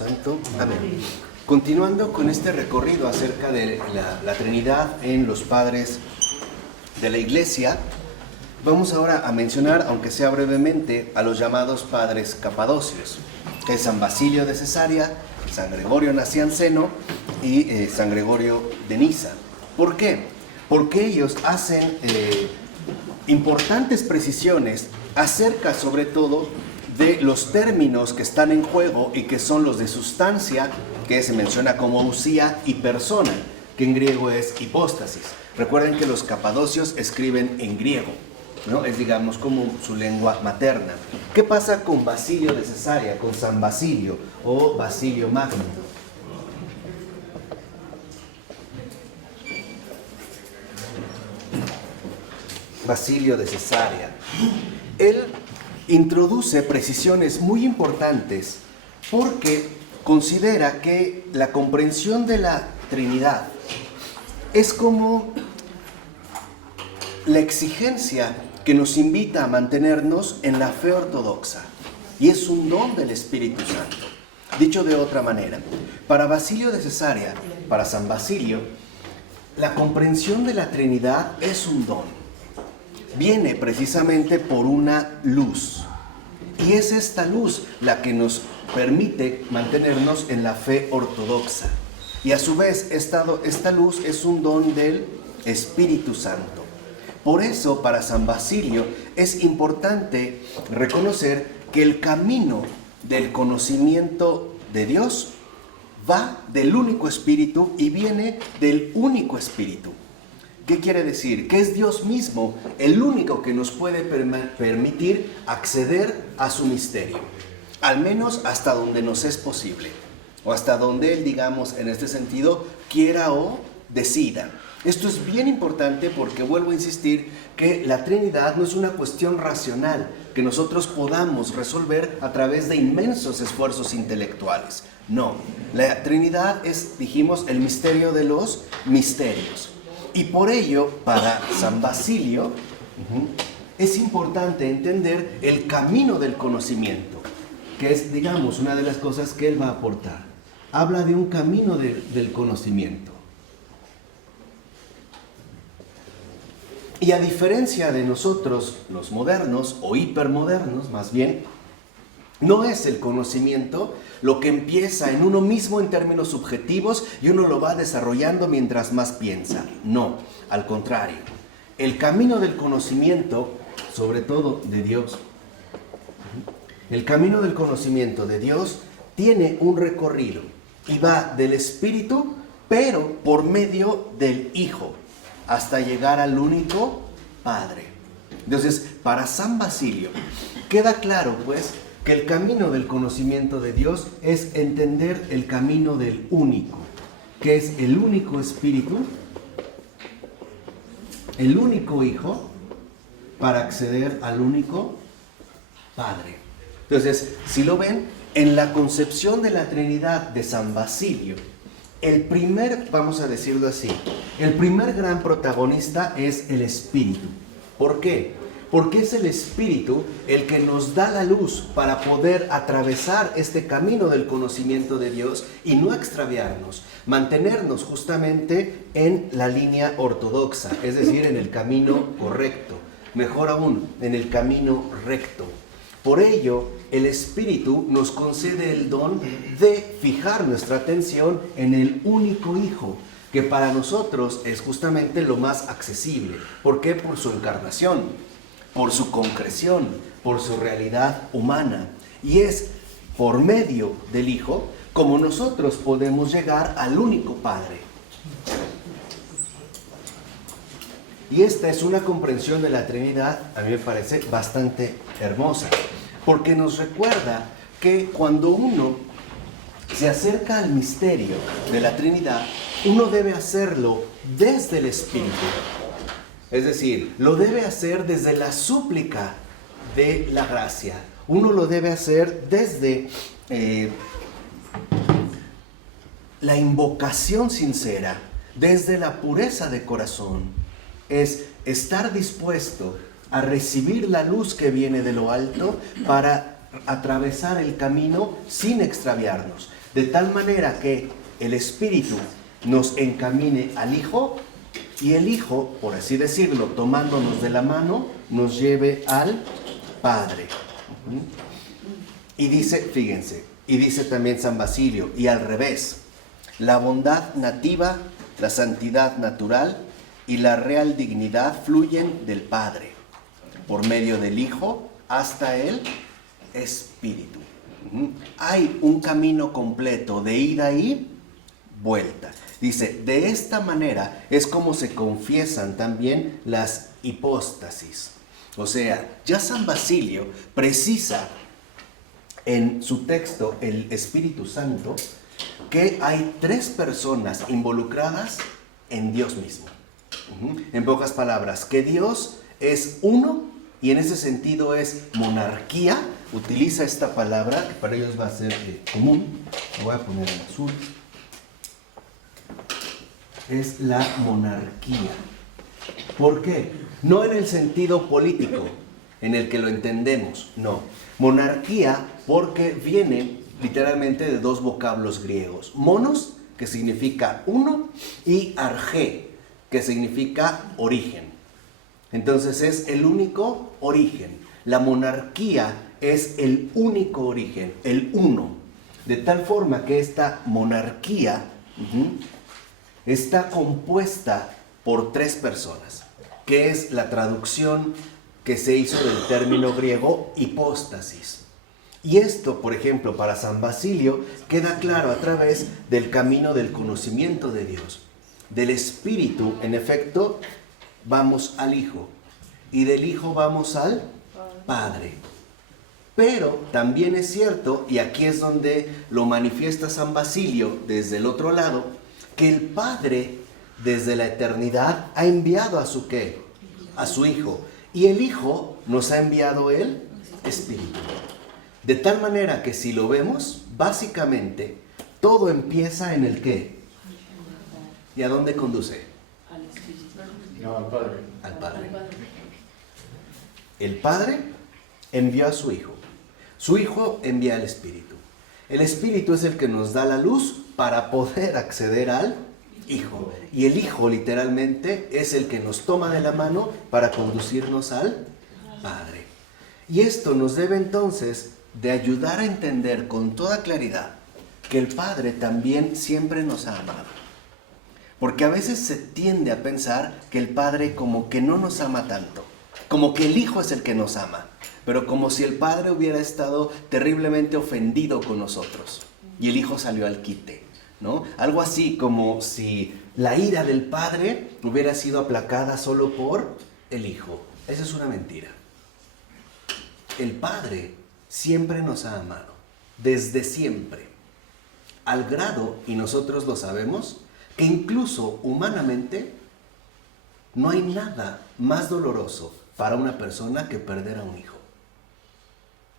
Santo. Amén. Continuando con este recorrido acerca de la Trinidad en los padres de la Iglesia, vamos ahora a mencionar, aunque sea brevemente, a los llamados padres capadocios, que es San Basilio de Cesarea, San Gregorio Nacianceno y San Gregorio de Niza. ¿Por qué? Porque ellos hacen importantes precisiones acerca, sobre todo, de los términos que están en juego y que son los de sustancia, que se menciona como usía, y persona, que en griego es hipóstasis. Recuerden que los capadocios escriben en griego, ¿no? Es, digamos, como su lengua materna. ¿Qué pasa con Basilio de Cesarea, con San Basilio o Basilio Magno? Basilio de Cesarea. Él introduce precisiones muy importantes porque considera que la comprensión de la Trinidad es como la exigencia que nos invita a mantenernos en la fe ortodoxa, y es un don del Espíritu Santo. Dicho de otra manera, para Basilio de Cesarea, para San Basilio, la comprensión de la Trinidad es un don. Viene precisamente por una luz, y es esta luz la que nos permite mantenernos en la fe ortodoxa, y a su vez esta luz es un don del Espíritu Santo. Por eso para San Basilio es importante reconocer que el camino del conocimiento de Dios va del único Espíritu y viene del único Espíritu. ¿Qué quiere decir? Que es Dios mismo el único que nos puede permitir acceder a su misterio, al menos hasta donde nos es posible, o hasta donde Él, digamos, en este sentido, quiera o decida. Esto es bien importante porque vuelvo a insistir que la Trinidad no es una cuestión racional que nosotros podamos resolver a través de inmensos esfuerzos intelectuales. No, la Trinidad es, dijimos, el misterio de los misterios. Y por ello, para San Basilio, es importante entender el camino del conocimiento, que es, digamos, una de las cosas que él va a aportar. Habla de un camino del conocimiento. Y a diferencia de nosotros, los modernos, o hipermodernos más bien, no es el conocimiento lo que empieza en uno mismo en términos subjetivos y uno lo va desarrollando mientras más piensa. No, al contrario. El camino del conocimiento, sobre todo de Dios, el camino del conocimiento de Dios tiene un recorrido y va del Espíritu, pero por medio del Hijo, hasta llegar al único Padre. Entonces, para San Basilio, queda claro, pues, que el camino del conocimiento de Dios es entender el camino del único, que es el único Espíritu, el único Hijo, para acceder al único Padre. Entonces, si lo ven, en la concepción de la Trinidad de San Basilio, el primer, vamos a decirlo así, el primer gran protagonista es el Espíritu. ¿Por qué? Porque es el Espíritu el que nos da la luz para poder atravesar este camino del conocimiento de Dios y no extraviarnos, mantenernos justamente en la línea ortodoxa, es decir, en el camino correcto, mejor aún, en el camino recto. Por ello, el Espíritu nos concede el don de fijar nuestra atención en el único Hijo, que para nosotros es justamente lo más accesible. ¿Por qué? Por su encarnación, por su concreción, por su realidad humana. Y es por medio del Hijo como nosotros podemos llegar al único Padre. Y esta es una comprensión de la Trinidad, a mí me parece bastante hermosa, porque nos recuerda que cuando uno se acerca al misterio de la Trinidad, uno debe hacerlo desde el Espíritu. Es decir, lo debe hacer desde la súplica de la gracia. Uno lo debe hacer desde la invocación sincera, desde la pureza de corazón. Es estar dispuesto a recibir la luz que viene de lo alto para atravesar el camino sin extraviarnos, de tal manera que el Espíritu nos encamine al Hijo y el Hijo, por así decirlo, tomándonos de la mano, nos lleve al Padre. Y dice, fíjense, y dice también San Basilio, y al revés, la bondad nativa, la santidad natural y la real dignidad fluyen del Padre, por medio del Hijo, hasta el Espíritu. Hay un camino completo de ida y vuelta. Dice, de esta manera es como se confiesan también las hipóstasis. O sea, ya San Basilio precisa en su texto, el Espíritu Santo, que hay 3 personas involucradas en Dios mismo. En pocas palabras, que Dios es uno y en ese sentido es monarquía. Utiliza esta palabra que para ellos va a ser común. Lo voy a poner en azul. Es la monarquía. ¿Por qué? No en el sentido político, en el que lo entendemos, no. Monarquía porque viene literalmente de 2 vocablos griegos. Monos, que significa uno, y argé, que significa origen. Entonces es el único origen. La monarquía es el único origen, el uno. De tal forma que esta monarquía está compuesta por 3 personas, que es la traducción que se hizo del término griego hipóstasis. Y esto, por ejemplo, para San Basilio, queda claro a través del camino del conocimiento de Dios. Del Espíritu, en efecto, vamos al Hijo, y del Hijo vamos al Padre. Pero también es cierto, y aquí es donde lo manifiesta San Basilio desde el otro lado, que el Padre desde la eternidad ha enviado a su ¿qué? A su Hijo. Y el Hijo nos ha enviado el Espíritu. De tal manera que si lo vemos, básicamente todo empieza en el ¿qué? ¿Y a dónde conduce? Al Espíritu. No, al Padre. Al Padre. El Padre envió a su Hijo. Su Hijo envía al Espíritu. El Espíritu es el que nos da la luz para poder acceder al Hijo. Y el Hijo literalmente es el que nos toma de la mano para conducirnos al Padre. Y esto nos debe entonces de ayudar a entender con toda claridad que el Padre también siempre nos ha amado. Porque a veces se tiende a pensar que el Padre como que no nos ama tanto, como que el Hijo es el que nos ama, pero como si el Padre hubiera estado terriblemente ofendido con nosotros y el Hijo salió al quite, ¿no? Algo así como si la ira del Padre hubiera sido aplacada solo por el Hijo. Esa es una mentira. El Padre siempre nos ha amado, desde siempre, al grado, y nosotros lo sabemos, que incluso humanamente no hay nada más doloroso para una persona que perder a un hijo.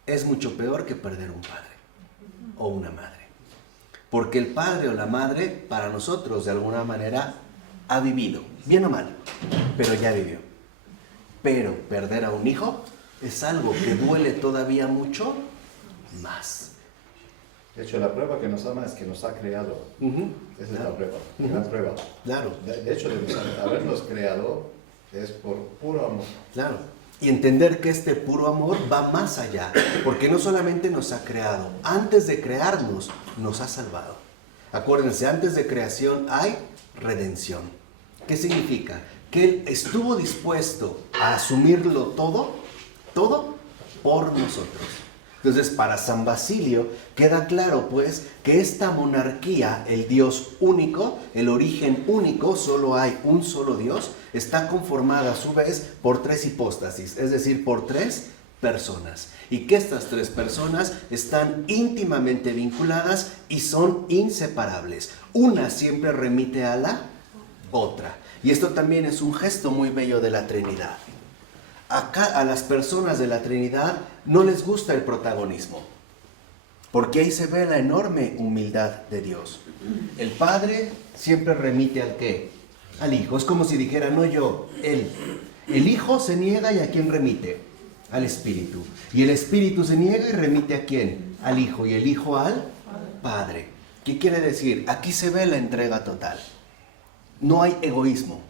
Es mucho peor que perder un padre o una madre. Porque el padre o la madre, para nosotros, de alguna manera, ha vivido, bien o mal, pero ya vivió. Pero perder a un hijo es algo que duele todavía mucho más. De hecho, la prueba que nos ama es que nos ha creado. Esa es la prueba, la prueba. Claro. De hecho, de habernos creado es por puro amor. Claro. Y entender que este puro amor va más allá, porque no solamente nos ha creado, antes de crearnos, nos ha salvado. Acuérdense, antes de creación hay redención. ¿Qué significa? Que Él estuvo dispuesto a asumirlo todo por nosotros. Entonces, para San Basilio queda claro, pues, que esta monarquía, el Dios único, el origen único, solo hay un solo Dios, está conformada a su vez por 3 hipóstasis, es decir, por 3 personas. Y que estas 3 personas están íntimamente vinculadas y son inseparables. Una siempre remite a la otra. Y esto también es un gesto muy bello de la Trinidad. Acá a las personas de la Trinidad no les gusta el protagonismo, porque ahí se ve la enorme humildad de Dios. El Padre siempre remite al ¿qué? Al Hijo. Es como si dijera, no yo, Él. El Hijo se niega y ¿a quién remite? Al Espíritu. Y el Espíritu se niega y remite ¿a quién? Al Hijo, y el Hijo al Padre. ¿Qué quiere decir? Aquí se ve la entrega total. No hay egoísmo.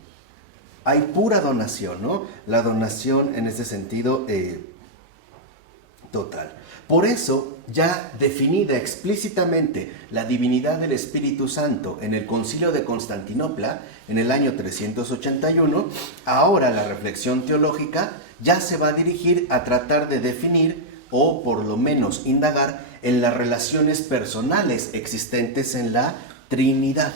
Hay pura donación, ¿no? La donación en este sentido total. Por eso, ya definida explícitamente la divinidad del Espíritu Santo en el Concilio de Constantinopla, en el año 381, ahora la reflexión teológica ya se va a dirigir a tratar de definir, o por lo menos indagar, en las relaciones personales existentes en la Trinidad.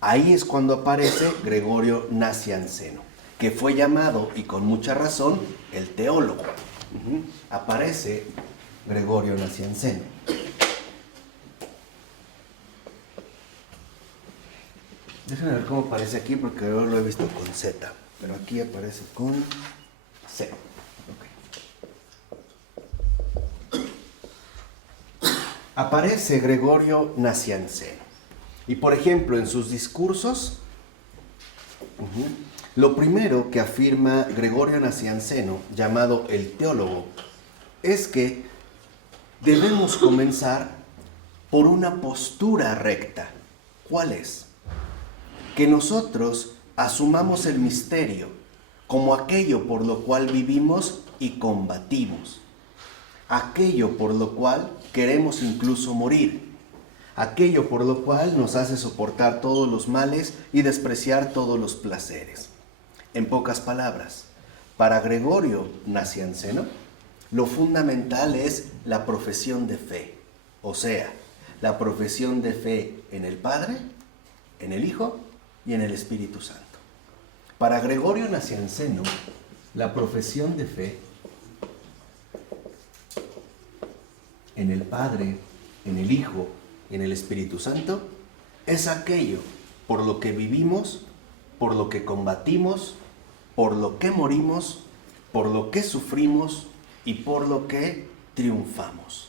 Ahí es cuando aparece Gregorio Nacianceno, que fue llamado, y con mucha razón, el teólogo. Aparece Gregorio Nacianceno. Déjenme ver cómo aparece aquí, porque yo lo he visto con Z, pero aquí aparece con C. Aparece Gregorio Nacianceno. Y por ejemplo, en sus discursos, lo primero que afirma Gregorio Nacianceno, llamado el teólogo, es que debemos comenzar por una postura recta. ¿Cuál es? Que nosotros asumamos el misterio como aquello por lo cual vivimos y combatimos, aquello por lo cual queremos incluso morir, aquello por lo cual nos hace soportar todos los males y despreciar todos los placeres. En pocas palabras, para Gregorio Nacianceno, lo fundamental es la profesión de fe, o sea, la profesión de fe en el Padre, en el Hijo y en el Espíritu Santo. Para Gregorio Nacianceno, la profesión de fe en el Padre, en el Hijo y en el Espíritu Santo es aquello por lo que vivimos, por lo que combatimos, por lo que morimos, por lo que sufrimos y por lo que triunfamos.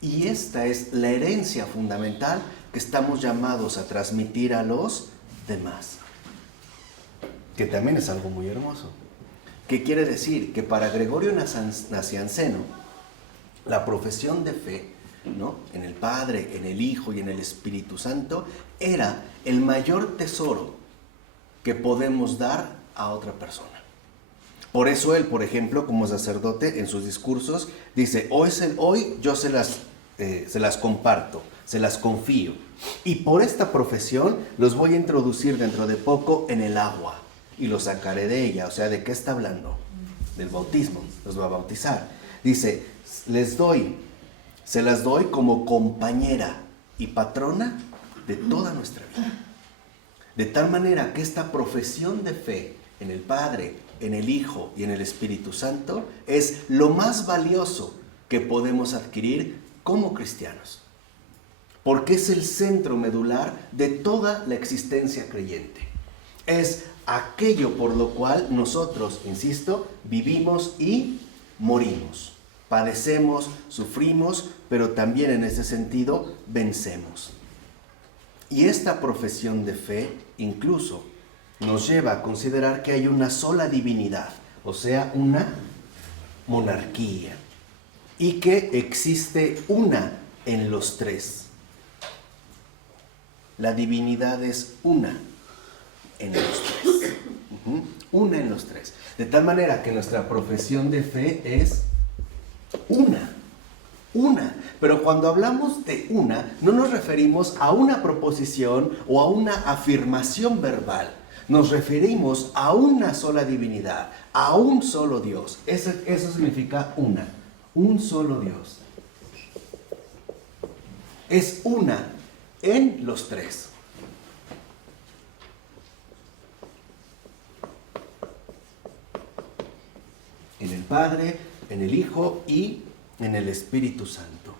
Y esta es la herencia fundamental que estamos llamados a transmitir a los demás. Que también es algo muy hermoso. ¿Qué quiere decir? Que para Gregorio Nacianceno, la profesión de fe, ¿no?, en el Padre, en el Hijo y en el Espíritu Santo, era el mayor tesoro que podemos dar a otra persona. Por eso él, por ejemplo, como sacerdote, en sus discursos, dice, hoy yo se las comparto, se las confío. Y por esta profesión los voy a introducir dentro de poco en el agua y los sacaré de ella. O sea, ¿de qué está hablando? Del bautismo, los va a bautizar. Dice, se las doy como compañera y patrona de toda nuestra vida. De tal manera que esta profesión de fe en el Padre, en el Hijo y en el Espíritu Santo es lo más valioso que podemos adquirir como cristianos. Porque es el centro medular de toda la existencia creyente. Es aquello por lo cual nosotros, insisto, vivimos y morimos. Padecemos, sufrimos, pero también en ese sentido vencemos. Y esta profesión de fe incluso nos lleva a considerar que hay una sola divinidad, o sea, una monarquía, y que existe una en los tres. La divinidad es una en los tres. Una en los tres. De tal manera que nuestra profesión de fe es una. Pero cuando hablamos de una, no nos referimos a una proposición o a una afirmación verbal. Nos referimos a una sola divinidad, a un solo Dios. Eso significa una, un solo Dios. Es una en los tres. En el Padre, en el Hijo y en el Espíritu Santo.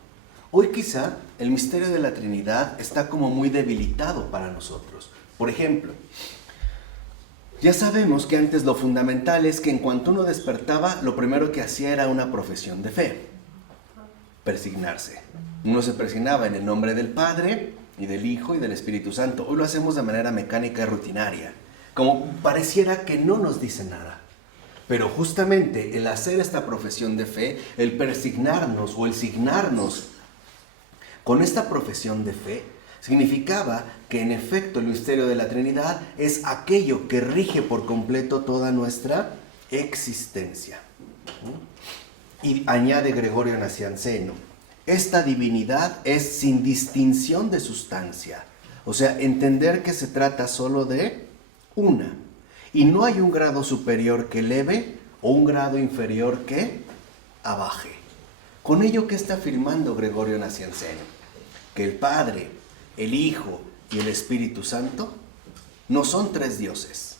Hoy quizá el misterio de la Trinidad está como muy debilitado para nosotros. Por ejemplo, ya sabemos que antes lo fundamental es que en cuanto uno despertaba, lo primero que hacía era una profesión de fe. Persignarse. Uno se persignaba en el nombre del Padre y del Hijo y del Espíritu Santo. Hoy lo hacemos de manera mecánica y rutinaria, como pareciera que no nos dice nada. Pero justamente el hacer esta profesión de fe, el persignarnos o el signarnos con esta profesión de fe, significaba que en efecto el misterio de la Trinidad es aquello que rige por completo toda nuestra existencia. Y añade Gregorio Nacianceno, esta divinidad es sin distinción de sustancia. O sea, entender que se trata solo de una. Y no hay un grado superior que eleve o un grado inferior que abaje. Con ello, ¿qué está afirmando Gregorio Nacianceno? Que el Padre, el Hijo y el Espíritu Santo no son tres dioses.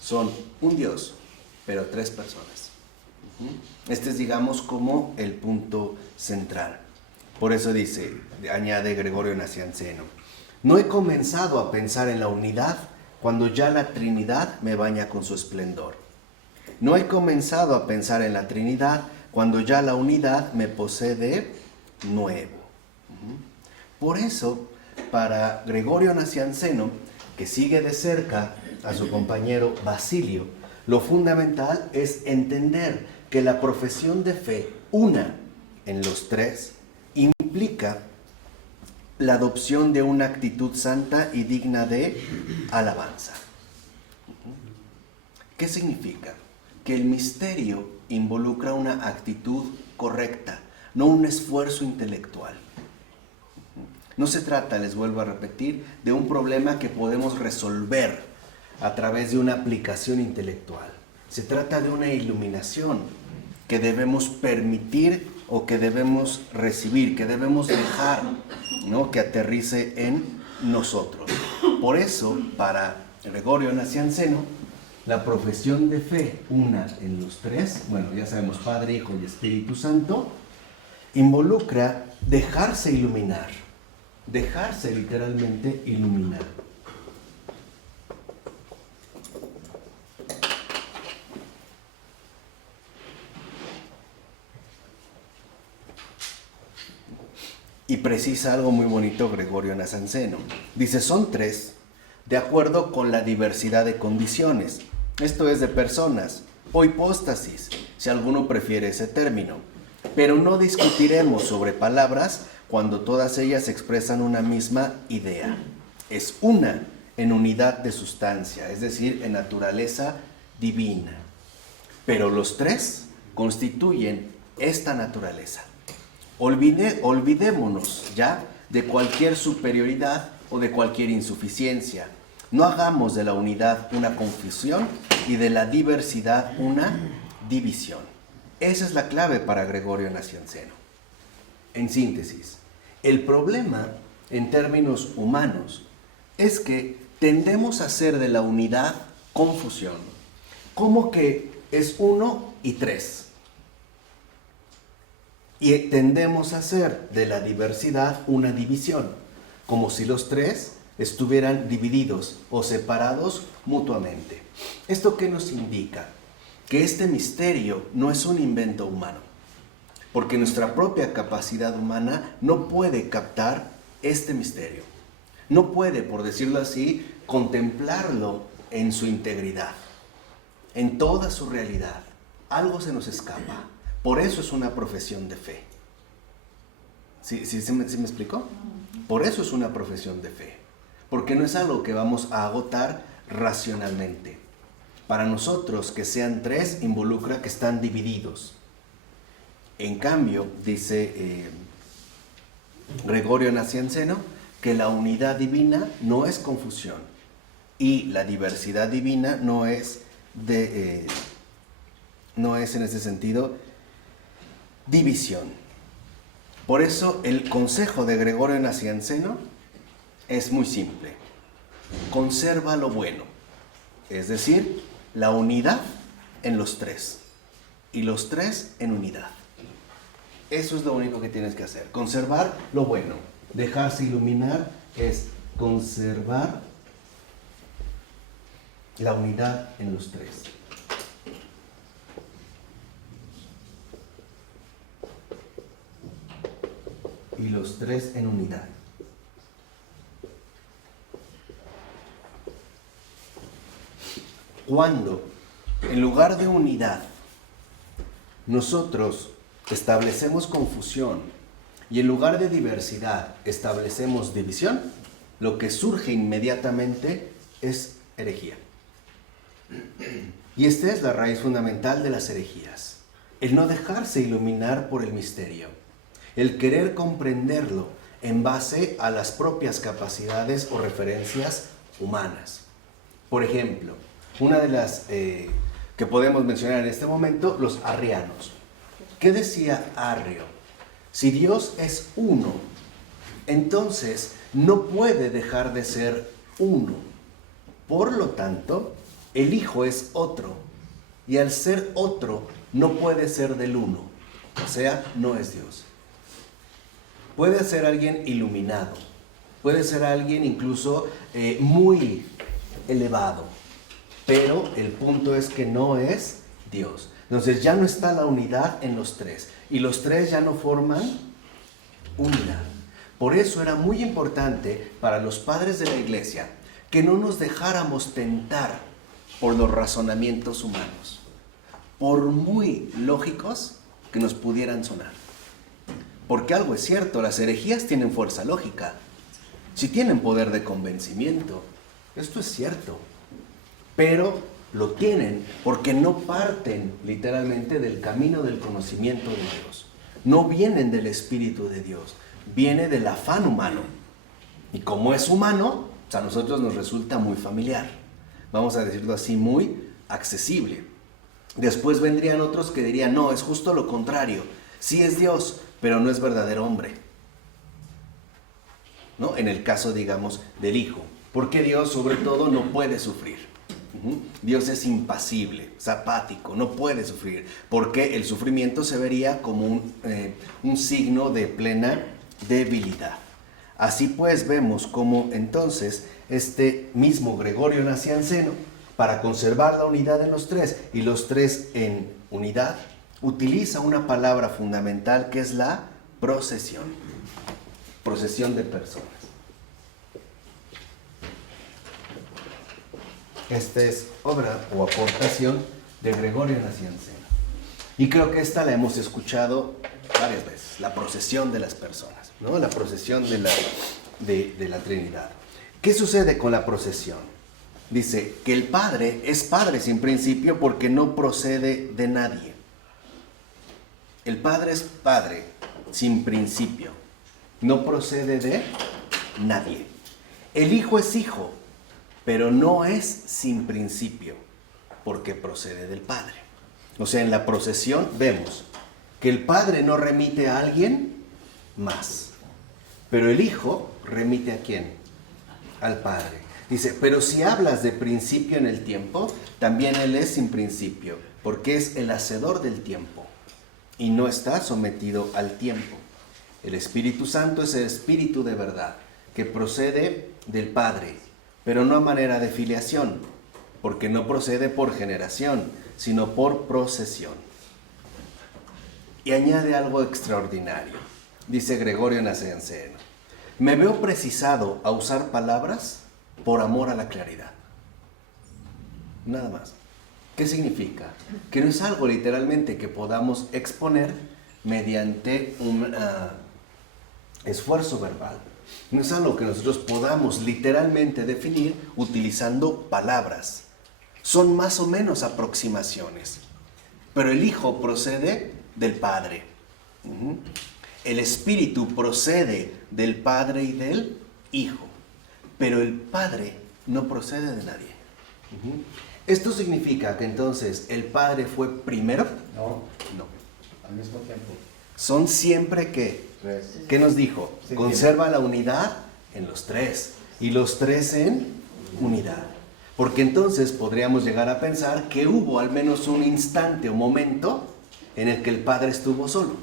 Son un Dios, pero tres personas. Este es, digamos, como el punto central. Por eso dice, añade Gregorio Nacianceno, no he comenzado a pensar en la unidad cuando ya la Trinidad me baña con su esplendor. No he comenzado a pensar en la Trinidad cuando ya la unidad me posee de nuevo. Por eso, para Gregorio Nacianceno, que sigue de cerca a su compañero Basilio, lo fundamental es entender que la profesión de fe, una en los tres, implica la adopción de una actitud santa y digna de alabanza. ¿Qué significa? Que el misterio involucra una actitud correcta, no un esfuerzo intelectual. No se trata, les vuelvo a repetir, de un problema que podemos resolver a través de una aplicación intelectual. Se trata de una iluminación que debemos permitir o que debemos recibir, que debemos dejar, ¿no?, que aterrice en nosotros. Por eso, para Gregorio Nacianceno, la profesión de fe, una en los tres, bueno, ya sabemos, Padre, Hijo y Espíritu Santo, involucra dejarse iluminar, dejarse literalmente iluminar. Y precisa algo muy bonito Gregorio Nacianceno. Dice, son tres, de acuerdo con la diversidad de condiciones, esto es de personas, o hipóstasis, si alguno prefiere ese término. Pero no discutiremos sobre palabras cuando todas ellas expresan una misma idea. Es una en unidad de sustancia, es decir, en naturaleza divina. Pero los tres constituyen esta naturaleza. Olvidémonos ya de cualquier superioridad o de cualquier insuficiencia. No hagamos de la unidad una confusión y de la diversidad una división. Esa es la clave para Gregorio Nacianceno. En síntesis, el problema en términos humanos es que tendemos a hacer de la unidad confusión, como que es uno y tres. Y tendemos a hacer de la diversidad una división, como si los tres estuvieran divididos o separados mutuamente. ¿Esto qué nos indica? Que este misterio no es un invento humano, porque nuestra propia capacidad humana no puede captar este misterio. No puede, por decirlo así, contemplarlo en su integridad, en toda su realidad. Algo se nos escapa. Por eso es una profesión de fe. ¿Sí me explicó? Por eso es una profesión de fe. Porque no es algo que vamos a agotar racionalmente. Para nosotros, que sean tres involucra que están divididos. En cambio, dice Gregorio Nacianceno, que la unidad divina no es confusión y la diversidad divina no es en ese sentido división. Por eso el consejo de Gregorio Nacianceno es muy simple. Conserva lo bueno, es decir, la unidad en los tres y los tres en unidad. Eso es lo único que tienes que hacer, conservar lo bueno. Dejarse iluminar es conservar la unidad en los tres. Y los tres en unidad. Cuando en lugar de unidad, nosotros establecemos confusión y en lugar de diversidad establecemos división, lo que surge inmediatamente es herejía. Y esta es la raíz fundamental de las herejías. El no dejarse iluminar por el misterio. El querer comprenderlo en base a las propias capacidades o referencias humanas. Por ejemplo, una de las que podemos mencionar en este momento, los arrianos. ¿Qué decía Arrio? Si Dios es uno, entonces no puede dejar de ser uno. Por lo tanto, el Hijo es otro, y al ser otro, no puede ser del uno, o sea, no es Dios. Puede ser alguien iluminado, puede ser alguien incluso muy elevado, pero el punto es que no es Dios. Entonces ya no está la unidad en los tres, y los tres ya no forman unidad. Por eso era muy importante para los padres de la iglesia que no nos dejáramos tentar por los razonamientos humanos, por muy lógicos que nos pudieran sonar. Porque algo es cierto, las herejías tienen fuerza lógica, sí tienen poder de convencimiento, esto es cierto, pero lo tienen porque no parten literalmente del camino del conocimiento de Dios, no vienen del Espíritu de Dios, viene del afán humano, y como es humano, a nosotros nos resulta muy familiar, vamos a decirlo así, muy accesible. Después vendrían otros que dirían, no, es justo lo contrario, sí es Dios, pero no es verdadero hombre, ¿no? En el caso, digamos, del Hijo, porque Dios sobre todo no puede sufrir. Dios es impasible, es apático, no puede sufrir, porque el sufrimiento se vería como un signo de plena debilidad. Así pues vemos cómo entonces este mismo Gregorio Nacianceno, para conservar la unidad en los tres y los tres en unidad, utiliza una palabra fundamental que es la procesión. Procesión de personas. Esta es obra o aportación de Gregorio Nacianceno. Y creo que esta la hemos escuchado varias veces, la procesión de las personas, ¿no? La procesión de la Trinidad. ¿Qué sucede con la procesión? Dice que el Padre es Padre sin principio porque no procede de nadie. El Padre es Padre sin principio, no procede de nadie. El Hijo es Hijo, pero no es sin principio, porque procede del Padre. O sea, en la procesión vemos que el Padre no remite a alguien más, pero el Hijo remite ¿a quién? Al Padre. Dice, pero si hablas de principio en el tiempo, también Él es sin principio, porque es el hacedor del tiempo y no está sometido al tiempo. El Espíritu Santo es el Espíritu de verdad, que procede del Padre, pero no a manera de filiación, porque no procede por generación, sino por procesión. Y añade algo extraordinario. Dice Gregorio Nacianceno, me veo precisado a usar palabras por amor a la claridad. Nada más. ¿Qué significa? Que no es algo literalmente que podamos exponer mediante un esfuerzo verbal. No es algo que nosotros podamos literalmente definir utilizando palabras. Son más o menos aproximaciones. Pero el Hijo procede del Padre. El Espíritu procede del Padre y del Hijo. Pero el Padre no procede de nadie. ¿Esto significa que entonces el Padre fue primero? No. No. Al mismo tiempo. Son siempre que, Tres. ¿qué nos dijo? Sí, conserva la unidad en los tres y los tres en unidad. Porque entonces podríamos llegar a pensar que hubo al menos un instante o momento en el que el Padre estuvo solo.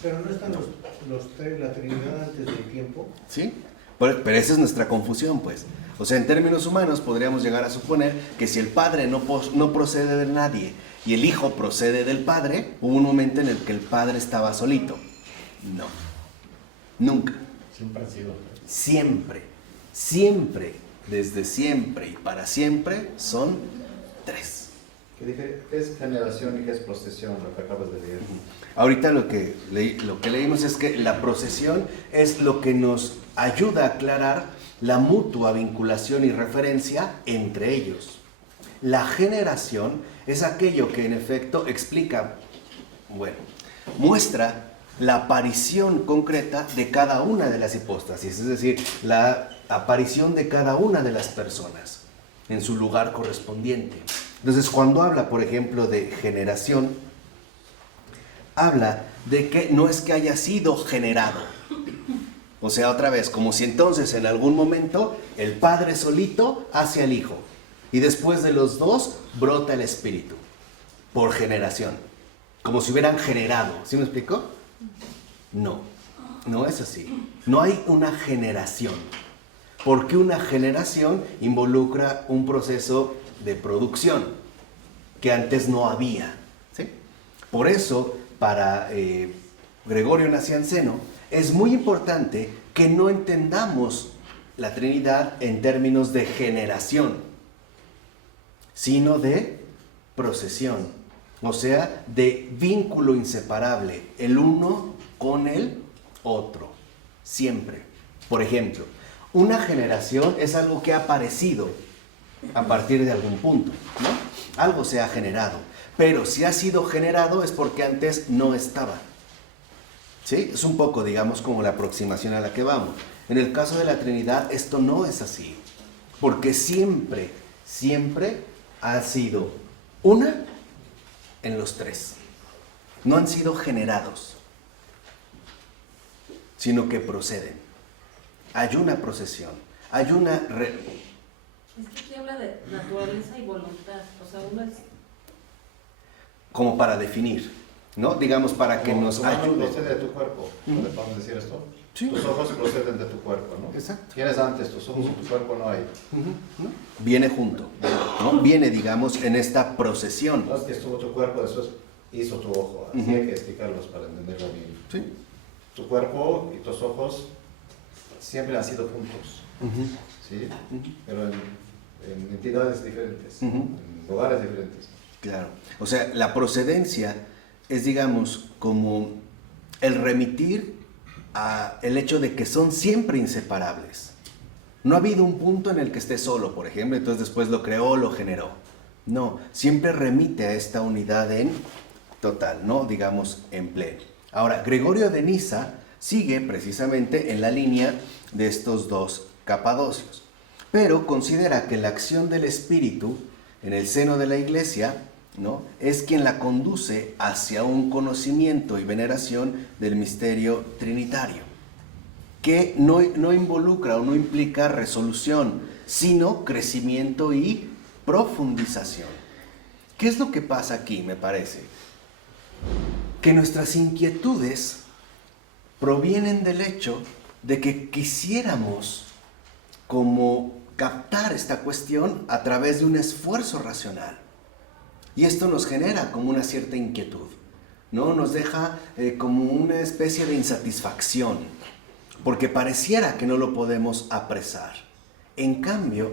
Pero no están los tres, la Trinidad antes del tiempo. ¿Sí? Pero esa es nuestra confusión, pues. O sea, en términos humanos podríamos llegar a suponer que si el Padre no procede de nadie y el Hijo procede del Padre, hubo un momento en el que el Padre estaba solito. No. Nunca. Siempre ha sido. Siempre, siempre, desde siempre y para siempre son tres. ¿Qué es generación y qué es procesión, lo que acabas de leer? Ahorita lo que leímos es que la procesión es lo que nos ayuda a aclarar la mutua vinculación y referencia entre ellos. La generación es aquello que en efecto explica, bueno, muestra la aparición concreta de cada una de las hipóstasis, es decir, la aparición de cada una de las personas en su lugar correspondiente. Entonces, cuando habla, por ejemplo, de generación, habla de que no es que haya sido generado. O sea, otra vez, como si entonces en algún momento el Padre solito hace al Hijo y después de los dos brota el Espíritu por generación, como si hubieran generado. ¿Sí me explico? No, no es así. No hay una generación, porque una generación involucra un proceso de producción que antes no había. ¿Sí? Por eso, para Gregorio Nacianceno, es muy importante que no entendamos la Trinidad en términos de generación, sino de procesión, o sea, de vínculo inseparable, el uno con el otro, siempre. Por ejemplo, una generación es algo que ha aparecido a partir de algún punto, ¿no? Algo se ha generado, pero si ha sido generado es porque antes no estaba. ¿Sí? Es un poco, digamos, como la aproximación a la que vamos. En el caso de la Trinidad, esto no es así, porque siempre ha sido una en los tres. No han sido generados, sino que proceden. Hay una procesión, hay una... Es que aquí habla de naturaleza y voluntad, o sea, uno es... Como para definir, ¿no? Digamos, para que nos tu mano ayude. procede de tu cuerpo, ¿no? ¿Podemos decir esto? Sí. Tus ojos proceden de tu cuerpo, ¿no? Exacto. Tienes antes tus ojos y tu cuerpo no hay. ¿No? Viene junto, ¿no? Viene, digamos, en esta procesión. No es que estuvo tu cuerpo, después hizo tu ojo. Así hay que explicarlos para entenderlo bien. Sí. Tu cuerpo y tus ojos siempre han sido juntos, ¿sí? Pero en entidades diferentes, en lugares diferentes. Claro. O sea, la procedencia es, digamos, como el remitir a el hecho de que son siempre inseparables. No ha habido un punto en el que esté solo, por ejemplo, entonces después lo creó, lo generó. No, siempre remite a esta unidad en total, ¿no? Digamos, en pleno. Ahora, Gregorio de Niza sigue precisamente en la línea de estos dos capadocios, pero considera que la acción del Espíritu en el seno de la Iglesia, ¿no?, es quien la conduce hacia un conocimiento y veneración del misterio trinitario, que no involucra o no implica resolución, sino crecimiento y profundización. ¿Qué es lo que pasa aquí, me parece? Que nuestras inquietudes provienen del hecho de que quisiéramos como captar esta cuestión a través de un esfuerzo racional. Y esto nos genera como una cierta inquietud, ¿no? Nos deja como una especie de insatisfacción, porque pareciera que no lo podemos apresar. En cambio,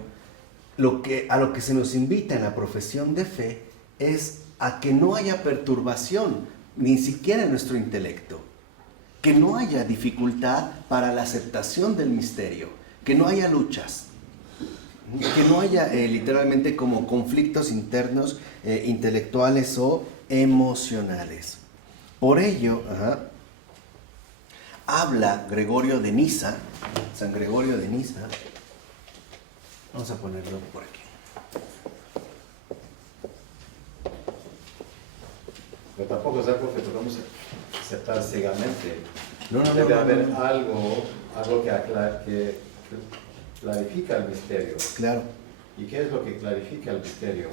a lo que se nos invita en la profesión de fe es a que no haya perturbación, ni siquiera en nuestro intelecto, que no haya dificultad para la aceptación del misterio, que no haya luchas, que no haya literalmente como conflictos internos intelectuales o emocionales. Por ello, habla Gregorio de Niza, San Gregorio de Niza, vamos a ponerlo por aquí. Pero tampoco es algo que podemos aceptar ciegamente. No, Debe haber no. algo que clarifica el misterio. Claro. ¿Y qué es lo que clarifica el misterio?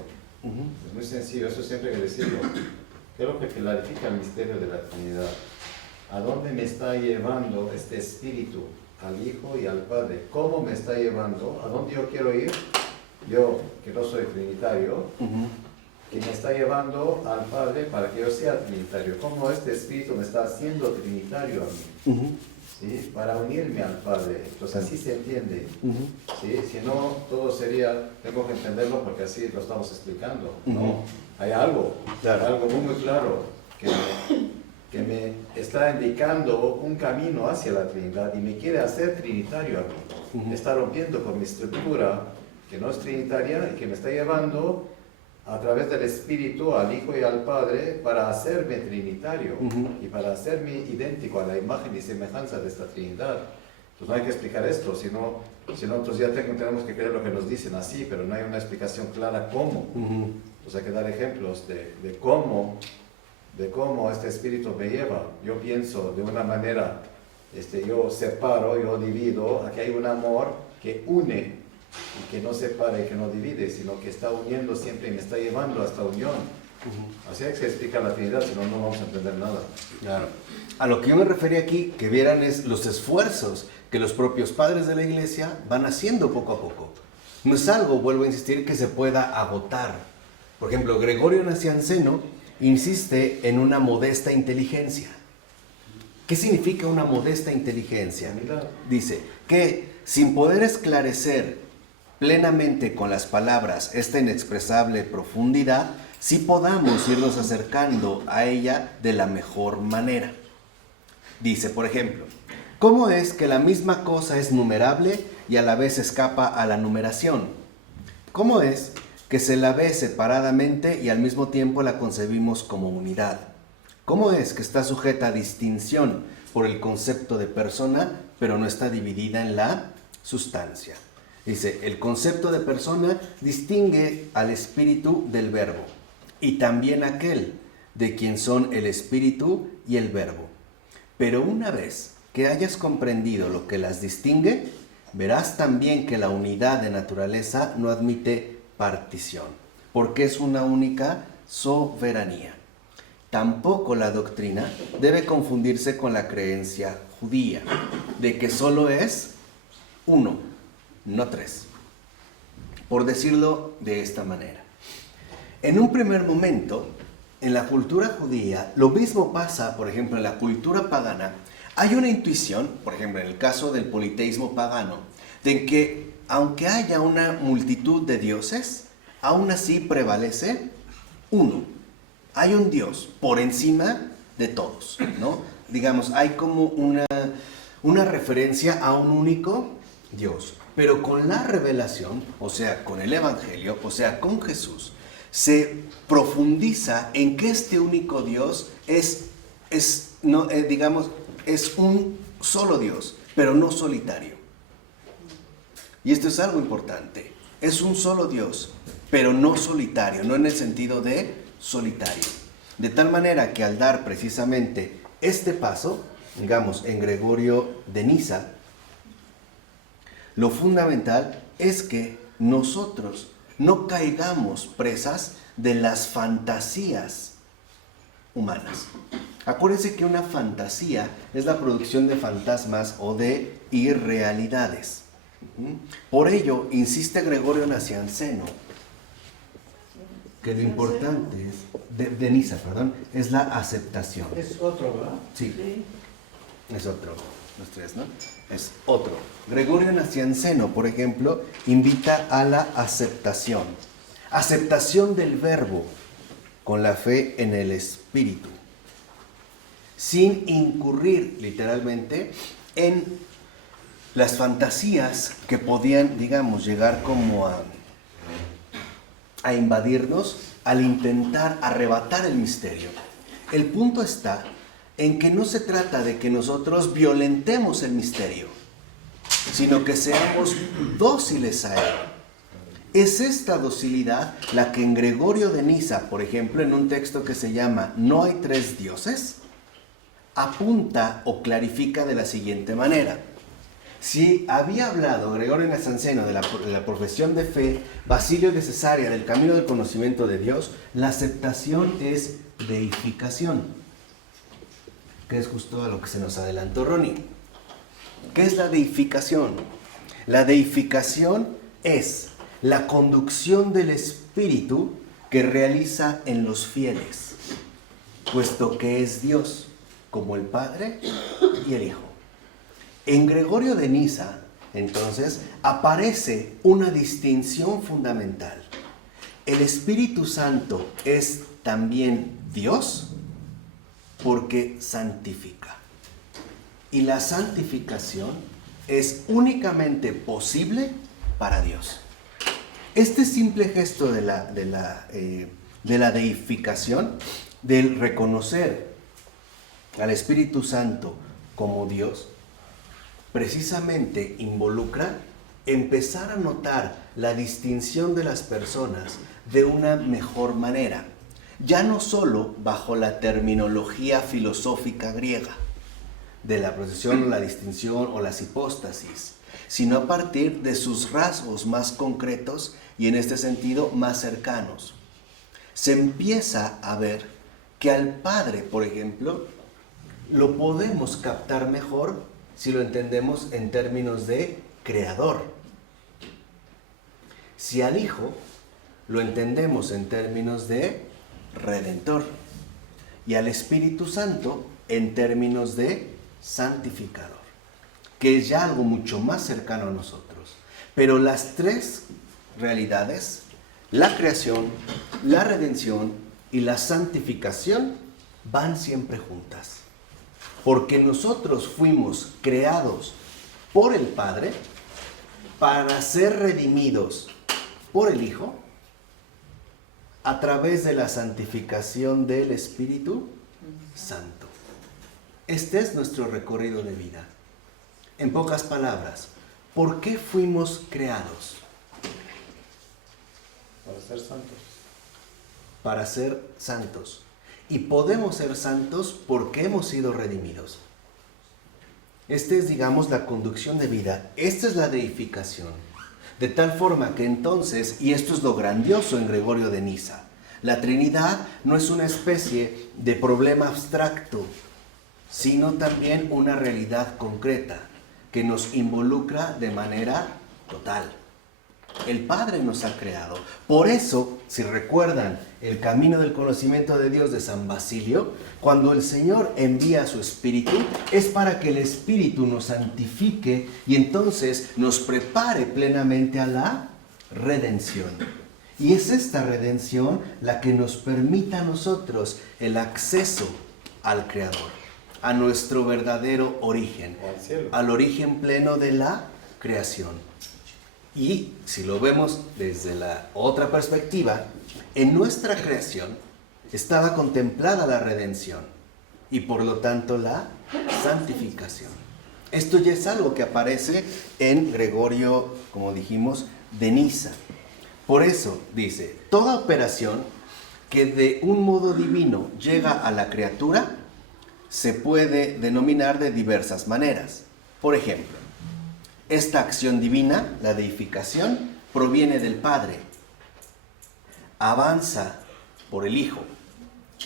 Es muy sencillo, eso siempre hay que decirlo. ¿Qué es lo que clarifica el misterio de la Trinidad? ¿A dónde me está llevando este Espíritu? Al Hijo y al Padre. ¿Cómo me está llevando? ¿A dónde yo quiero ir? Yo, que no soy trinitario, que me está llevando al Padre para que yo sea trinitario. ¿Cómo este Espíritu me está haciendo trinitario a mí? ¿sí? Para unirme al Padre. Entonces así se entiende. ¿Sí? Si no, todo sería, tengo que entenderlo porque así lo estamos explicando. ¿No? Hay algo, algo muy claro que me está indicando un camino hacia la Trinidad y me quiere hacer trinitario a mí. Me está rompiendo con mi estructura que no es trinitaria y que me está llevando a través del Espíritu al Hijo y al Padre para hacerme trinitario y para hacerme idéntico a la imagen y semejanza de esta Trinidad. Pues no hay que explicar esto, sino nosotros ya tenemos que creer lo que nos dicen así, pero no hay una explicación clara cómo. Pues hay que dar ejemplos de cómo este Espíritu me lleva. Yo pienso de una manera, yo separo, yo divido, aquí hay un amor que une y que no separa y que no divide, sino que está uniendo siempre y me está llevando a esta unión. Así hay que explicar la Trinidad, si no, no vamos a entender nada. Claro. A lo que yo me refería aquí, que vieran es los esfuerzos que los propios padres de la Iglesia van haciendo poco a poco. No es algo, vuelvo a insistir, que se pueda agotar. Por ejemplo, Gregorio Nacianceno insiste en una modesta inteligencia. ¿Qué significa una modesta inteligencia? Dice que sin poder esclarecer plenamente con las palabras esta inexpresable profundidad, sí podamos irnos acercando a ella de la mejor manera. Dice, por ejemplo, ¿cómo es que la misma cosa es numerable y a la vez escapa a la numeración? ¿Cómo es que se la ve separadamente y al mismo tiempo la concebimos como unidad? ¿Cómo es que está sujeta a distinción por el concepto de persona, pero no está dividida en la sustancia? Dice, el concepto de persona distingue al espíritu del verbo, y también aquel de quien son el espíritu y el verbo. Pero una vez que hayas comprendido lo que las distingue, verás también que la unidad de naturaleza no admite partición, porque es una única soberanía. Tampoco la doctrina debe confundirse con la creencia judía, de que solo es uno, no tres. Por decirlo de esta manera. En un primer momento, en la cultura judía, lo mismo pasa, por ejemplo, en la cultura pagana. Hay una intuición, por ejemplo, en el caso del politeísmo pagano, de que aunque haya una multitud de dioses, aún así prevalece uno. Hay un Dios por encima de todos, ¿no? Digamos, hay como una referencia a un único Dios. Pero con la revelación, o sea, con el Evangelio, o sea, con Jesús, se profundiza en que este único Dios es un solo Dios, pero no solitario. Y esto es algo importante. Es un solo Dios, pero no solitario, no en el sentido de solitario. De tal manera que al dar precisamente este paso, digamos, en Gregorio de Niza, lo fundamental es que nosotros no caigamos presas de las fantasías humanas. Acuérdense que una fantasía es la producción de fantasmas o de irrealidades. Por ello, insiste Gregorio Nacianceno, que lo importante es, de Niza, perdón, es la aceptación. Es otro, ¿verdad? Sí, es otro. Los tres, ¿no? Es otro. Gregorio Nacianceno, por ejemplo, invita a la aceptación. Aceptación del verbo con la fe en el Espíritu. Sin incurrir, literalmente, en las fantasías que podían, digamos, llegar como a invadirnos al intentar arrebatar el misterio. El punto está en que no se trata de que nosotros violentemos el misterio, sino que seamos dóciles a él. Es esta docilidad la que en Gregorio de Niza, por ejemplo, en un texto que se llama No hay tres dioses, apunta o clarifica de la siguiente manera. Si había hablado Gregorio Nacianceno de la profesión de fe, Basilio de Cesarea del camino del conocimiento de Dios, la aceptación es deificación, que es justo a lo que se nos adelantó Ronnie. ¿Qué es la deificación? La deificación es la conducción del Espíritu que realiza en los fieles, puesto que es Dios, como el Padre y el Hijo. En Gregorio de Niza, entonces, aparece una distinción fundamental. El Espíritu Santo es también Dios porque santifica. Y la santificación es únicamente posible para Dios. Este simple gesto de la deificación, del reconocer al Espíritu Santo como Dios, precisamente involucra empezar a notar la distinción de las personas de una mejor manera, ya no solo bajo la terminología filosófica griega de la procesión, la distinción o las hipóstasis, sino a partir de sus rasgos más concretos y en este sentido más cercanos. Se empieza a ver que al Padre, por ejemplo, lo podemos captar mejor si lo entendemos en términos de creador. Si al Hijo lo entendemos en términos de redentor. Y al Espíritu Santo en términos de santificador, que es ya algo mucho más cercano a nosotros. Pero las tres realidades, la creación, la redención y la santificación, van siempre juntas. Porque nosotros fuimos creados por el Padre para ser redimidos por el Hijo a través de la santificación del Espíritu Santo. Este es nuestro recorrido de vida. En pocas palabras, ¿por qué fuimos creados? Para ser santos. Para ser santos. Y podemos ser santos porque hemos sido redimidos. Esta es, digamos, la conducción de vida. Esta es la deificación. De tal forma que entonces, y esto es lo grandioso en Gregorio de Niza, la Trinidad no es una especie de problema abstracto, sino también una realidad concreta que nos involucra de manera total. El Padre nos ha creado. Por eso, si recuerdan el camino del conocimiento de Dios de San Basilio, cuando el Señor envía a su Espíritu, es para que el Espíritu nos santifique y entonces nos prepare plenamente a la redención. Y es esta redención la que nos permite a nosotros el acceso al Creador, a nuestro verdadero origen, O al cielo. al origen pleno de la creación. Y si lo vemos desde la otra perspectiva, en nuestra creación estaba contemplada la redención y por lo tanto la santificación. Esto ya es algo que aparece en Gregorio, como dijimos, de Niza. Por eso dice, toda operación que de un modo divino llega a la criatura se puede denominar de diversas maneras. Por ejemplo, esta acción divina, la deificación, proviene del Padre, avanza por el Hijo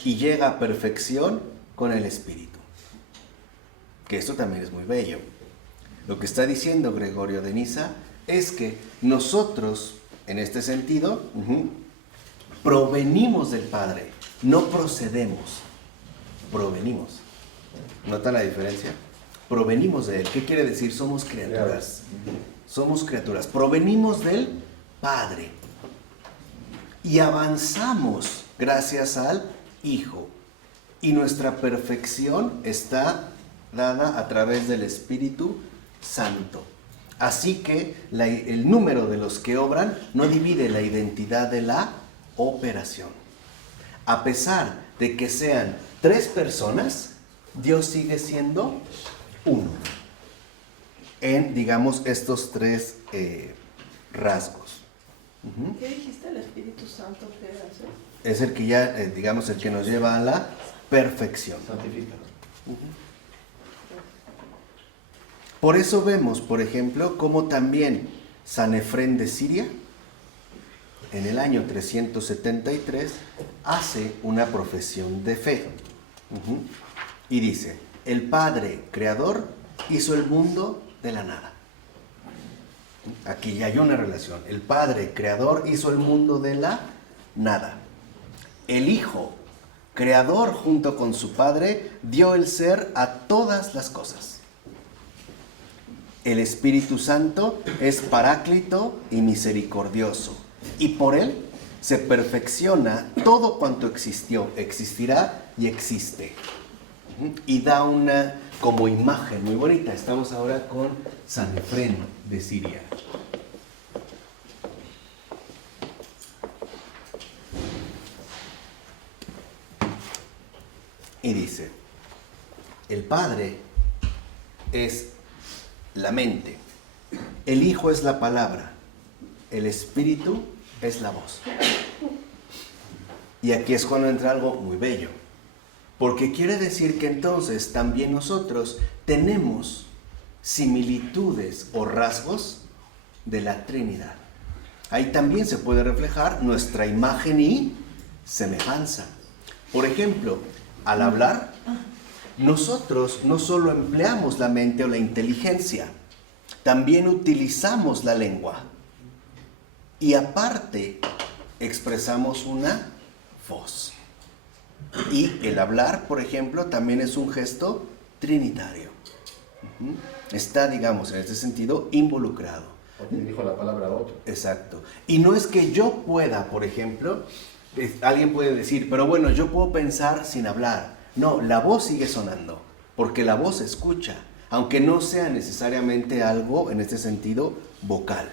y llega a perfección con el Espíritu. Que esto también es muy bello. Lo que está diciendo Gregorio de Niza es que nosotros, en este sentido, provenimos del Padre, no procedemos, provenimos. ¿Notan la diferencia? Provenimos de Él. ¿Qué quiere decir? Somos criaturas. Somos criaturas. Provenimos del Padre. Y avanzamos gracias al Hijo. Y nuestra perfección está dada a través del Espíritu Santo. Así que el número de los que obran no divide la identidad de la operación. A pesar de que sean 3 personas, Dios sigue siendo uno en, digamos, estos 3 rasgos. ¿Qué dijiste? ¿El Espíritu Santo qué hace? Es el que ya, digamos, el que nos lleva a la perfección. Santifica. Por eso vemos, por ejemplo, cómo también San Efrén de Siria, en el año 373, hace una profesión de fe. Y dice, el Padre Creador hizo el mundo de la nada. Aquí ya hay una relación. El Padre Creador hizo el mundo de la nada. El Hijo Creador junto con su Padre dio el ser a todas las cosas. El Espíritu Santo es paráclito y misericordioso, y por él se perfecciona todo cuanto existió, existirá y existe. Y da una como imagen muy bonita. Estamos ahora con San Efrén de Siria. Y dice, el Padre es la mente, el Hijo es la palabra, el Espíritu es la voz. Y aquí es cuando entra algo muy bello, porque quiere decir que entonces también nosotros tenemos similitudes o rasgos de la Trinidad. Ahí también se puede reflejar nuestra imagen y semejanza. Por ejemplo, al hablar, nosotros no solo empleamos la mente o la inteligencia, también utilizamos la lengua. Y aparte, expresamos una voz. Y el hablar, por ejemplo, también es un gesto trinitario. Está, digamos, en este sentido, involucrado. Porque dijo la palabra a otro. Exacto. Y no es que yo pueda, por ejemplo, alguien puede decir, pero bueno, yo puedo pensar sin hablar. No, la voz sigue sonando, porque la voz se escucha, aunque no sea necesariamente algo, en este sentido, vocal.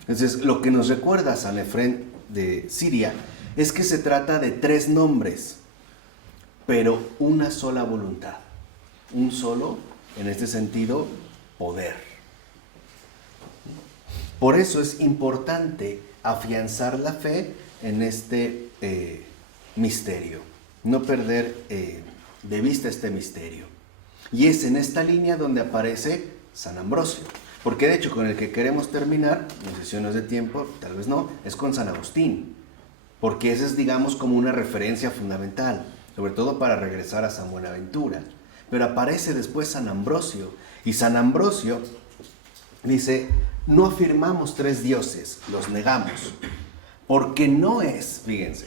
Entonces, lo que nos recuerda San Efrén de Siria es que se trata de 3 nombres, pero una sola voluntad, un solo, en este sentido, poder. Por eso es importante afianzar la fe en este misterio, no perder de vista este misterio. Y es en esta línea donde aparece San Ambrosio, porque de hecho con el que queremos terminar, no sé si no es de tiempo, tal vez no, es con San Agustín, porque ese es, digamos, como una referencia fundamental, sobre todo para regresar a San Buenaventura. Pero aparece después San Ambrosio, y San Ambrosio dice, no afirmamos 3 dioses, los negamos, porque no es, fíjense,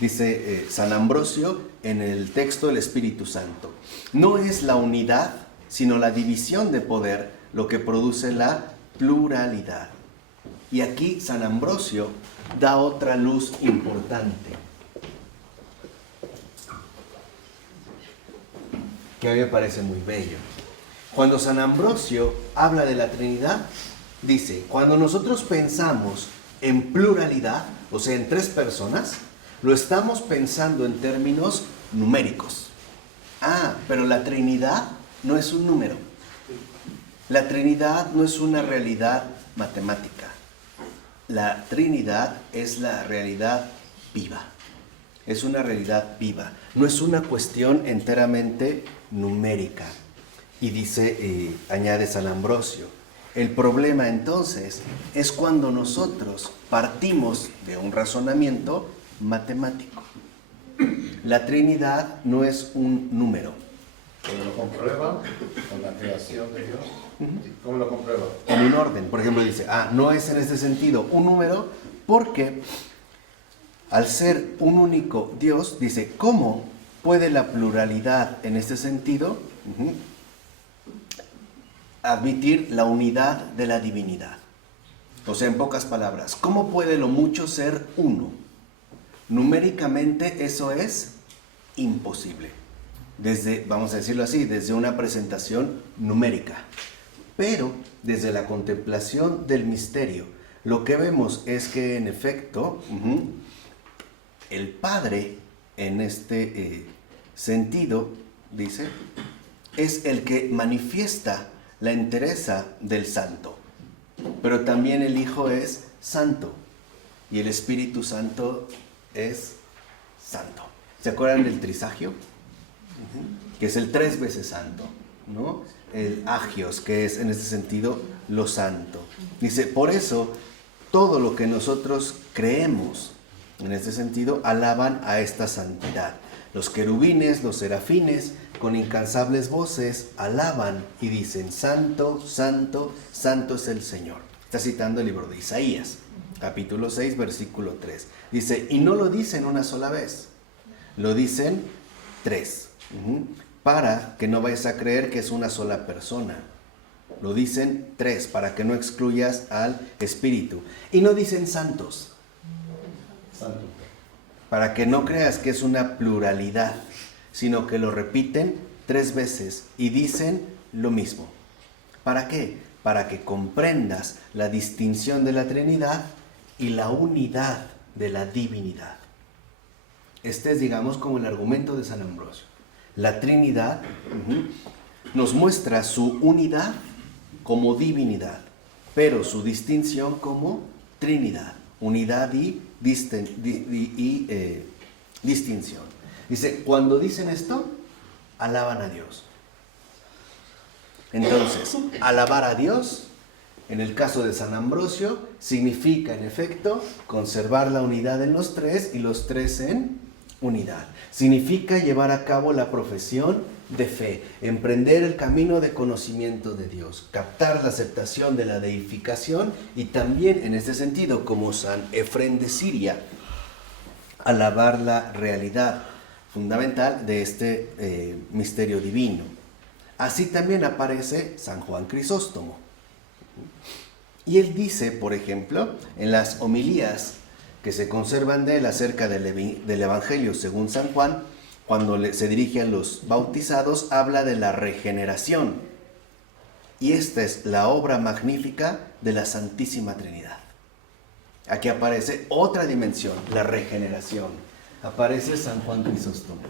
dice San Ambrosio en el texto del Espíritu Santo, no es la unidad, sino la división de poder lo que produce la pluralidad. Y aquí San Ambrosio da otra luz importante, que a mí me parece muy bello. Cuando San Ambrosio habla de la Trinidad, dice, cuando nosotros pensamos en pluralidad, o sea, en 3 personas, lo estamos pensando en términos numéricos. Ah, pero la Trinidad no es un número. La Trinidad no es una realidad matemática. La Trinidad es la realidad viva. Es una realidad viva. No es una cuestión enteramente numérica. Y dice, añade San Ambrosio, el problema entonces es cuando nosotros partimos de un razonamiento matemático. La Trinidad no es un número. ¿Cómo lo comprueba? Con la creación de Dios. ¿Cómo lo comprueba? En un orden. Por ejemplo, dice, no es en este sentido un número porque al ser un único Dios, dice, ¿cómo puede la pluralidad en este sentido admitir la unidad de la divinidad? O sea, en pocas palabras, ¿cómo puede lo mucho ser uno? Numéricamente eso es imposible. Desde, vamos a decirlo así, desde una presentación numérica. Pero desde la contemplación del misterio, lo que vemos es que en efecto, el Padre en este sentido, dice, es el que manifiesta la entereza del Santo. Pero también el Hijo es santo y el Espíritu Santo es santo. ¿Se acuerdan del trisagio? Que es el 3 veces santo, ¿no? El agios, que es en este sentido lo santo. Dice, por eso todo lo que nosotros creemos en este sentido alaban a esta santidad. Los querubines, los serafines, con incansables voces alaban y dicen, santo, santo, santo es el Señor. Está citando el libro de Isaías, capítulo 6, versículo 3. Dice, y no lo dicen una sola vez, lo dicen 3, para que no vayas a creer que es una sola persona. lo dicen 3 para que no excluyas al Espíritu. Y no dicen santos, Santo. para que no creas que es una pluralidad, sino que lo repiten 3 veces y dicen lo mismo. ¿Para qué? Para que comprendas la distinción de la Trinidad y la unidad de la divinidad. Este es, digamos, como el argumento de San Ambrosio. La Trinidad nos muestra su unidad como divinidad, pero su distinción como Trinidad, unidad y distinción. Dice, cuando dicen esto, alaban a Dios. Entonces, alabar a Dios, en el caso de San Ambrosio, significa en efecto conservar la unidad en los 3 y los 3 en unidad. Significa llevar a cabo la profesión de fe, emprender el camino de conocimiento de Dios, captar la aceptación de la deificación y también en este sentido, como San Efrén de Siria, alabar la realidad fundamental de este misterio divino. Así también aparece San Juan Crisóstomo. Y él dice, por ejemplo, en las homilías que se conservan de él acerca del Evangelio según San Juan, cuando se dirige a los bautizados, habla de la regeneración. Y esta es la obra magnífica de la Santísima Trinidad. Aquí aparece otra dimensión, la regeneración. Aparece San Juan Crisóstomo.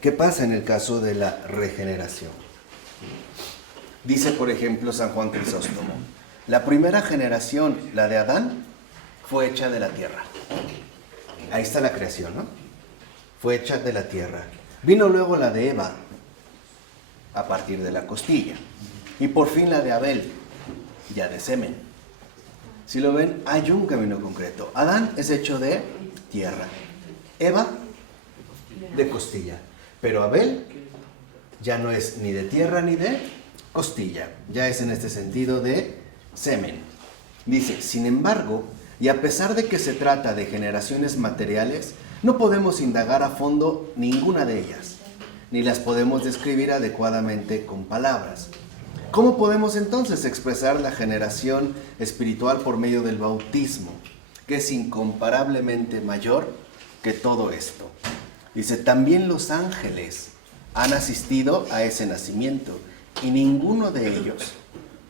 ¿Qué pasa en el caso de la regeneración? Dice, por ejemplo, San Juan Crisóstomo, la primera generación, la de Adán, fue hecha de la tierra. Ahí está la creación, ¿no? Fue hecha de la tierra. Vino luego la de Eva, a partir de la costilla. Y por fin la de Abel, ya de semen. Si lo ven, hay un camino concreto. Adán es hecho de tierra. Eva, de costilla. Pero Abel ya no es ni de tierra ni de costilla. Ya es en este sentido de semen. Dice, sin embargo, y a pesar de que se trata de generaciones materiales, no podemos indagar a fondo ninguna de ellas, ni las podemos describir adecuadamente con palabras. ¿Cómo podemos entonces expresar la generación espiritual por medio del bautismo, que es incomparablemente mayor que todo esto? Dice, también los ángeles han asistido a ese nacimiento y ninguno de ellos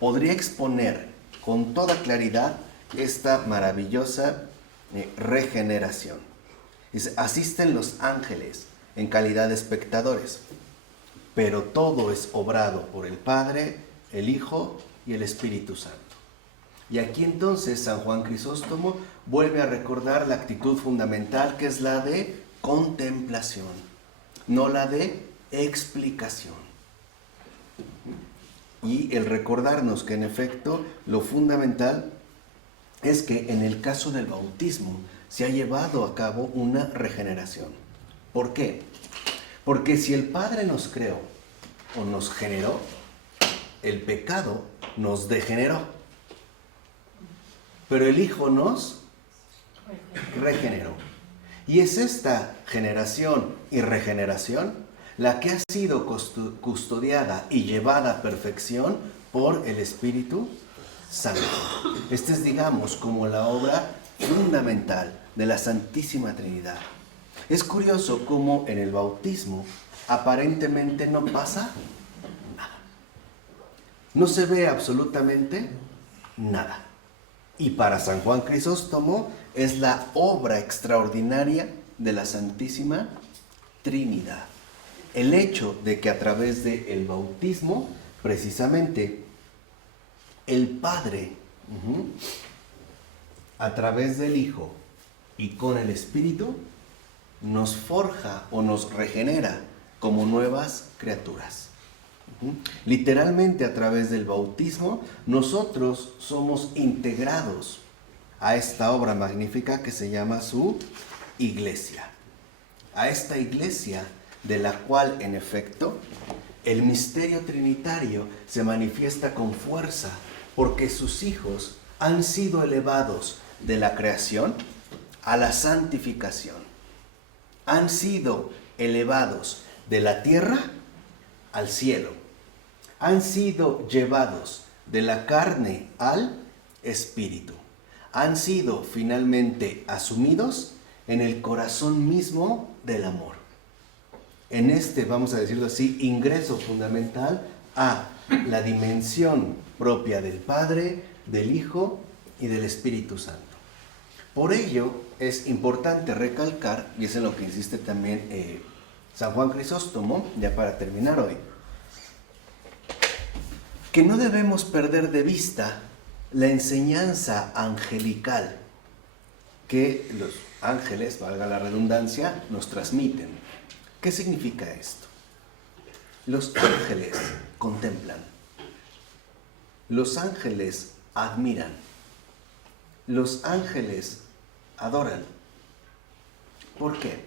podría exponer con toda claridad esta maravillosa regeneración. Dice, asisten los ángeles en calidad de espectadores, pero todo es obrado por el Padre, el Hijo y el Espíritu Santo. Y aquí entonces San Juan Crisóstomo vuelve a recordar la actitud fundamental, que es la de contemplación, no la de explicación. Y el recordarnos que en efecto lo fundamental es que en el caso del bautismo se ha llevado a cabo una regeneración. ¿Por qué? Porque si el Padre nos creó o nos generó, el pecado nos degeneró. Pero el Hijo nos regeneró. Y es esta generación y regeneración la que ha sido custodiada y llevada a perfección por el Espíritu Santo. Esta es, digamos, como la obra fundamental de la Santísima Trinidad. Es curioso cómo en el bautismo aparentemente no pasa nada. No se ve absolutamente nada. Y para San Juan Crisóstomo es la obra extraordinaria de la Santísima Trinidad. El hecho de que a través del bautismo, precisamente, el Padre, a través del Hijo y con el Espíritu, nos forja o nos regenera como nuevas criaturas. Literalmente a través del bautismo nosotros somos integrados a esta obra magnífica que se llama su iglesia. A esta iglesia de la cual en efecto El misterio trinitario se manifiesta con fuerza porque sus hijos han sido elevados de la creación a la santificación. Han sido elevados de la tierra al cielo. Han sido llevados de la carne al espíritu. Han sido finalmente asumidos en el corazón mismo del amor. En este, vamos a decirlo así, ingreso fundamental a la dimensión propia del Padre, del Hijo y del Espíritu Santo. Por ello es importante recalcar, y es en lo que insiste también San Juan Crisóstomo, ya para terminar hoy, que no debemos perder de vista la enseñanza angelical que los ángeles, valga la redundancia, nos transmiten. ¿Qué significa esto? Los ángeles contemplan, los ángeles admiran, los ángeles adoran. ¿Por qué?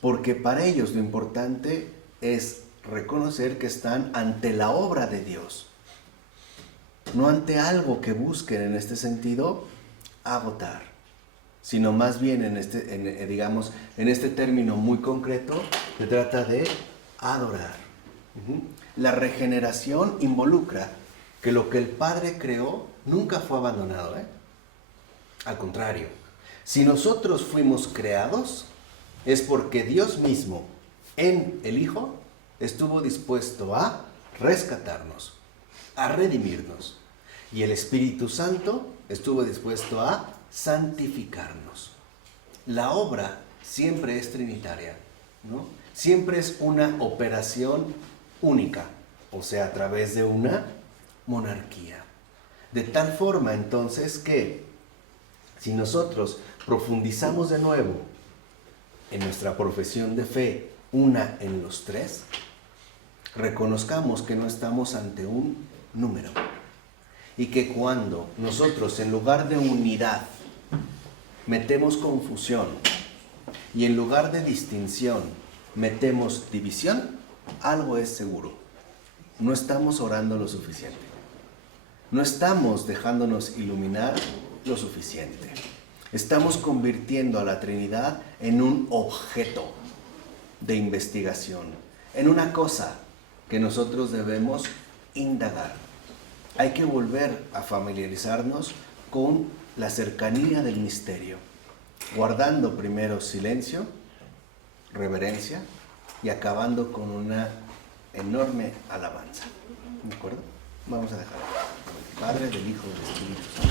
Porque para ellos lo importante es reconocer que están ante la obra de Dios, no ante algo que busquen en este sentido agotar, sino más bien en este término muy concreto se trata de adorar. La regeneración involucra que lo que el Padre creó nunca fue abandonado, Al contrario, si nosotros fuimos creados es porque Dios mismo en el Hijo estuvo dispuesto a rescatarnos, a redimirnos, y el Espíritu Santo estuvo dispuesto a santificarnos. La obra siempre es trinitaria, ¿no? Siempre es una operación única, o sea, a través de una monarquía. De tal forma entonces que si nosotros profundizamos de nuevo en nuestra profesión de fe, una en los tres, reconozcamos que no estamos ante un número y que cuando nosotros en lugar de unidad metemos confusión y en lugar de distinción metemos división, algo es seguro: no estamos orando lo suficiente, no estamos dejándonos iluminar lo suficiente, estamos convirtiendo a la Trinidad en un objeto de investigación, en una cosa que nosotros debemos indagar. Hay que volver a familiarizarnos con la cercanía del misterio, guardando primero silencio, reverencia y acabando con una enorme alabanza. ¿De acuerdo? Vamos a dejarlo. Padre, del Hijo y del Espíritu Santo.